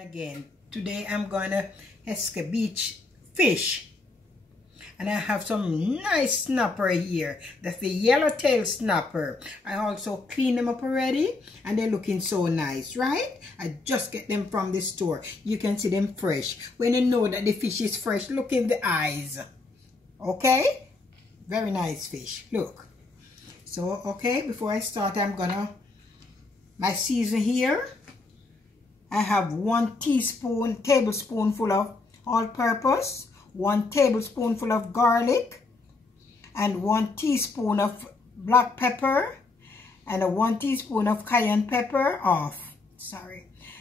Again, today I'm gonna escabeach fish, and I have some nice snapper here. That's the yellowtail snapper. I also clean them up already, and they're looking so nice, right? I just get them from the store. You can see them fresh. When you know that the fish is fresh, look in the eyes. Okay, very nice fish. Look. So okay, before I start, I'm gonna my season here. I have 1 tablespoonful of all-purpose, 1 tablespoonful of garlic, and 1 teaspoon of black pepper, and 1 teaspoon of cayenne pepper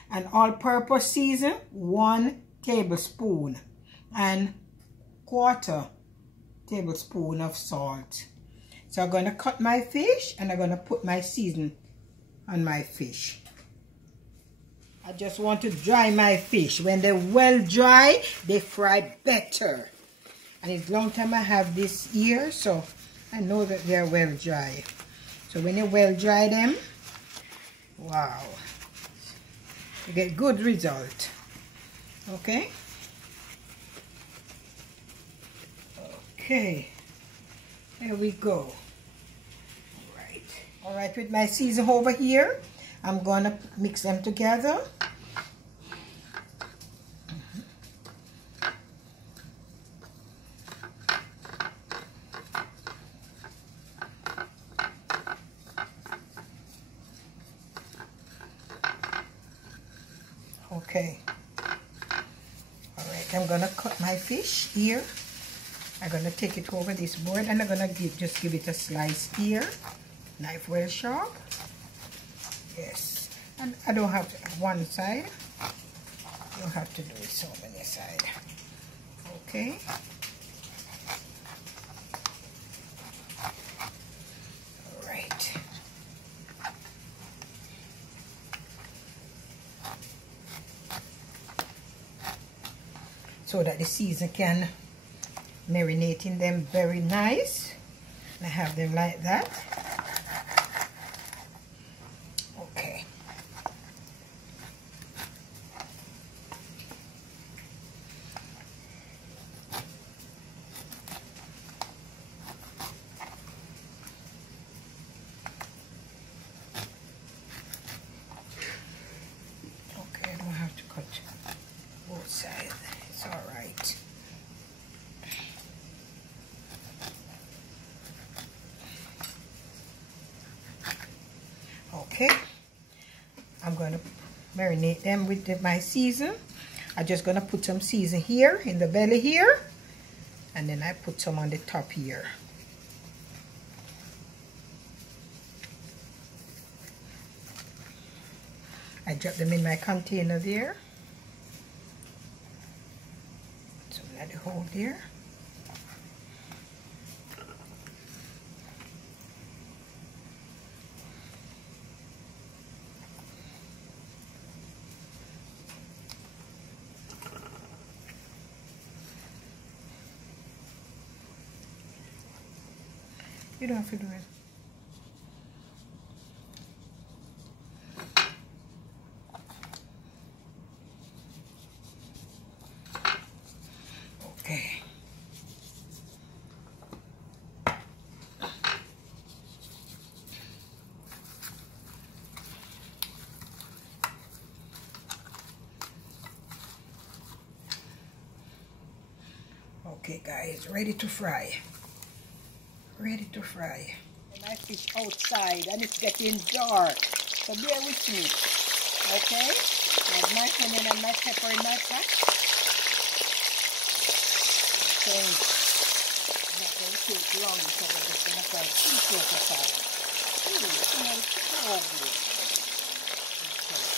and all-purpose season 1 tablespoon, and 1/4 tablespoon of salt. So I'm going to cut my fish, and I'm going to put my season on my fish. I just want to dry my fish. When they're well dry, they fry better. And it's a long time I have this here, so I know that they're well dry. So when you well dry them, wow, you get good result. Okay? Okay. There we go. All right, with my season over here, I'm gonna mix them together. Okay. All right, I'm gonna cut my fish here. I'm gonna take it over this board, and I'm gonna just give it a slice here. Knife well sharp. Yes, and I don't have one side. You don't have to do it so many sides. Okay. All right. So that the season can marinate in them very nice. I have them like that. Okay. Okay, I don't have to cut both sides. It's all right. Okay, I'm going to marinate them with my season. I'm just going to put some season here in the belly here, and then I put some on the top here. I drop them in my container there. Some at the hole there. You don't have to do it. Okay. Okay guys, ready to fry. Ready to fry. My fish outside and it's getting dark, so bear with me. Okay, I have my onion and my pepper in my pot. Okay, not going to take long because I'm just going to fry 2 plates of fire. Ooh, it smells so good. Okay.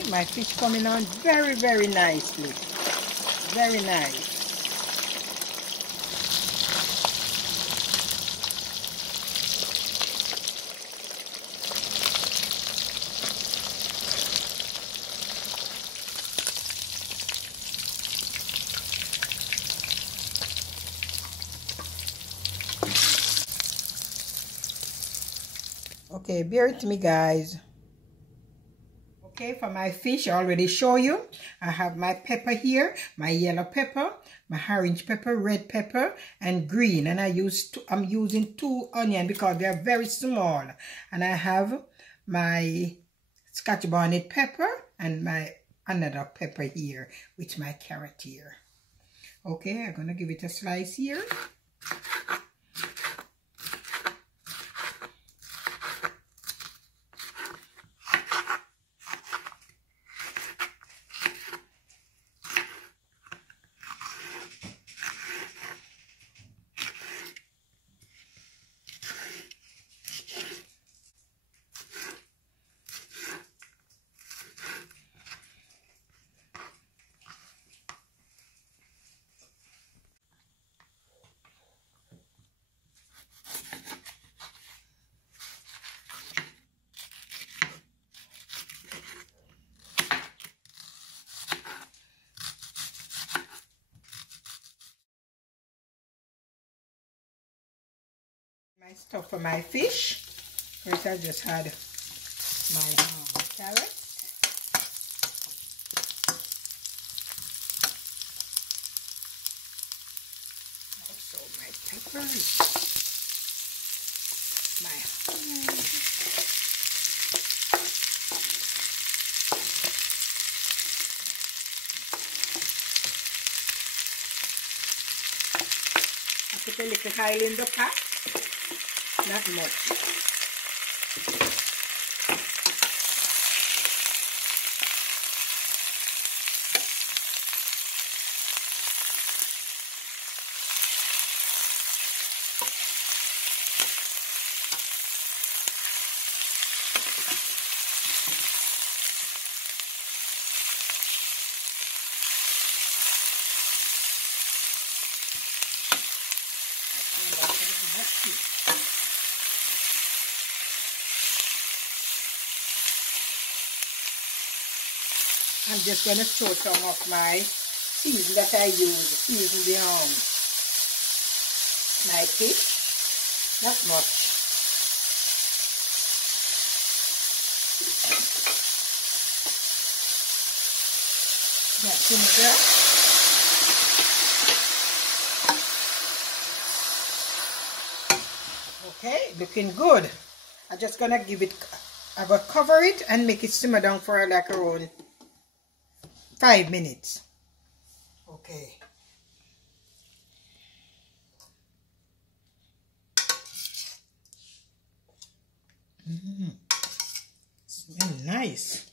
Okay, my fish coming on very, very nicely. Very nice. Okay, bear with me, guys. Okay, for my fish, I already show you. I have my pepper here, my yellow pepper, my orange pepper, red pepper, and green. And I'm using 2 onions because they are very small. And I have my Scotch bonnet pepper and my another pepper here with my carrot here. Okay, I'm gonna give it a slice here. My stuff for my fish. First, I just had my carrot. Also my peppers. My onions. I put a little oil in the pot. Not much. I'm just going to show some of my season that I use, season the my fish. Not much. Okay, looking good. I'm just going to give it, I'm going to cover it and make it simmer down for like around 5 minutes. Okay. Smells nice.